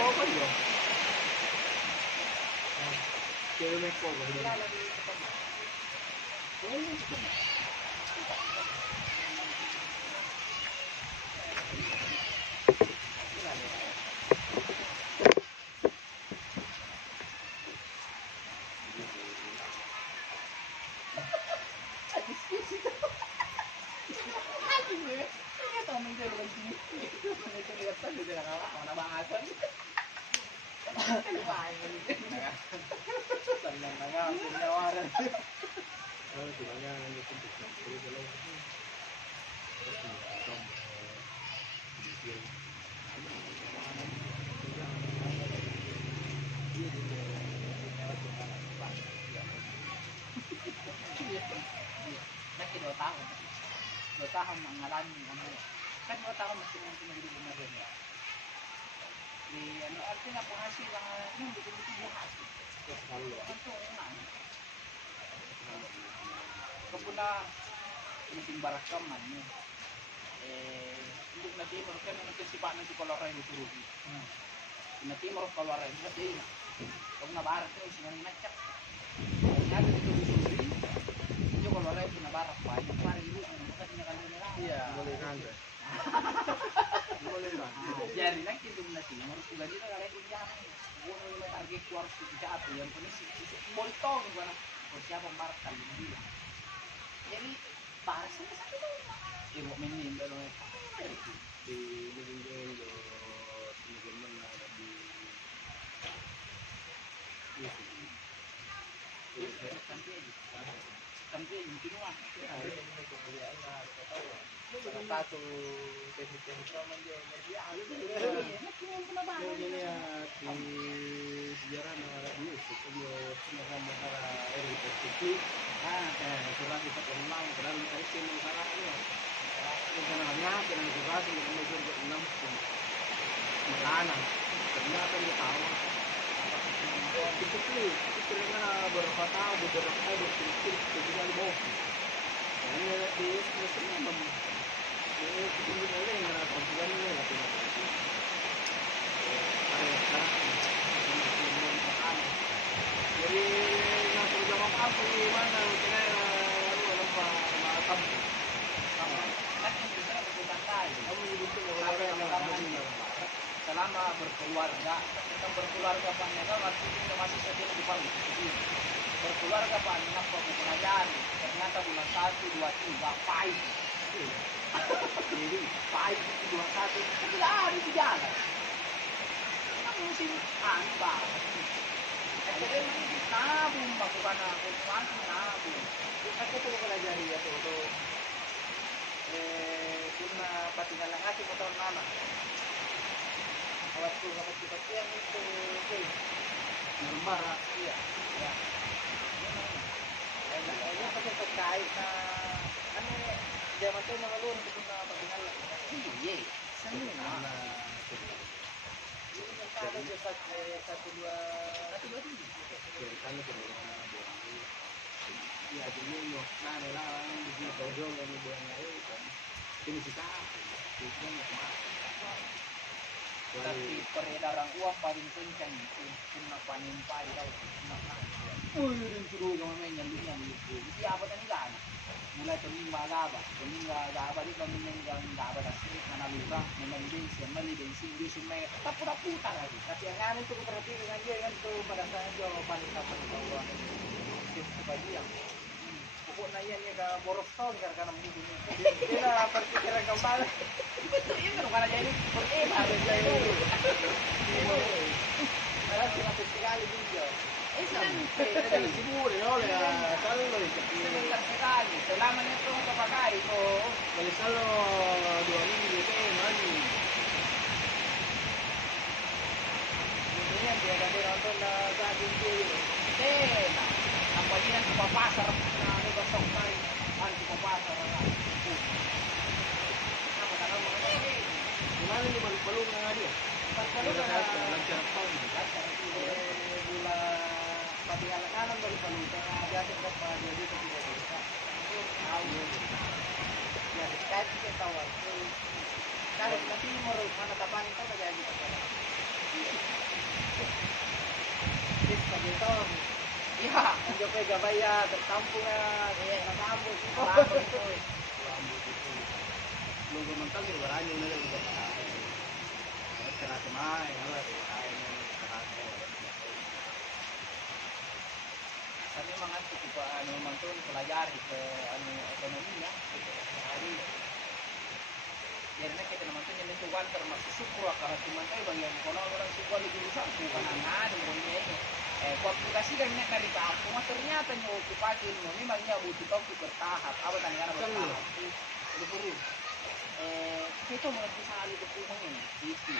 po yo. Kaya may po ba? Ilalagay sa pag. Dua tahun. 2 tahun mengalami kan 2 tahun masih menjadi benar di artinya penghasilan yang betul-betul hasil itu kebuna penting barakaman untuk nanti mereka nanti sifat nanti kalau orang itu rugi nanti mau kalau orang itu jadi kalau nabar itu isinya macam ada itu itu kalau orang itu nabar apa itu hari itu makanya kan iya boleh kan boleh kan jadi nanti itu nanti harus juga dia kalau itu yang gua target keluar sudah atau yang penting boleh tahu gimana siapa marah kali ini jadi bahas itu satu ibu menin kalau di lingkungan do teman-teman ada di sampai mungkin wah salah satu teknik sama dia ini ya di sejarah negara dulu sebelum negara republik surat kita ulang padahal kita isi masalah ini sebenarnya dengan surat yang menunjuk ke 6 makanan ternyata dia tahu itu karena beberapa tahun berpikir kemudian mau ini di sini memang ini kita boleh nggak komputer ini lah jadi yang terjawab apa gimana kita lupa makan kamu nyebutkan apa yang selama berkeluarga kita berkeluarga panjang artinya masih setia di Palu berkeluarga panjang apa pengajian ternyata bulan 1, 2, 3 pahit jadi pahit 2, 1 tidak ada di jalan kamu musim aneh banget akhirnya nabung bukan nabung kita tuh pelajari ya tuh kuna patinggalan ating motor mama waktu kapag yang itu normal iya ya ini pakai terkait na ano zaman tuh mga lun kung na patinggalan iya sanu na ini kada sa satu dua kami ya jadi no na nila di bodong ni buang air ini kita itu tapi peredaran uang paling kencang itu cuma panimpa di laut dan suruh kami nyambungnya begitu siapa tadi kan mulai penimba gaba di kami yang gaba asli mana lurah meli bensin di sungai tetap putar lagi tapi yang aneh itu berarti dengan dia kan tuh pada saat jawaban kapan bahwa sebagian pokoknya yang ke borok tahun karena mungkin dia lah perpikiran kembali betul ini bukan aja ini ada jadi ada cuma sekali juga ada sibuk ya oleh selalu sekali selama itu pakai kok kalau selalu 2 minggu itu mandi ini dia ada nonton saat itu apalagi yang ke pasar nah ini besok kali ke pasar lah apa karena mengenai gimana nih balung yang dia balung lancar tahun gula pati anak-anak dari balung karena biasa berapa jadi tidak bisa tahu ya dekat kita tahu kalau nanti mau mana kapan itu aja kita gabaya tertampung na nakambot ito. Lugo mentang itu barangnya ini lugo mentang. Kena kemai, kalau kain Tapi memang kan cukup memang tuh pelajari ke ekonominya. Hari karena kita memang tuh menentukan termasuk syukur kalau cuma tahu bagian kono orang syukur di jurusan bukan anak dunia ini. Kualifikasi kan ini dari kampung, ternyata nyokupasi ini memangnya butuh tahu bertahap. Apa tadi kan bertahap? Itu perlu. Itu mengerti sekali kepungan itu.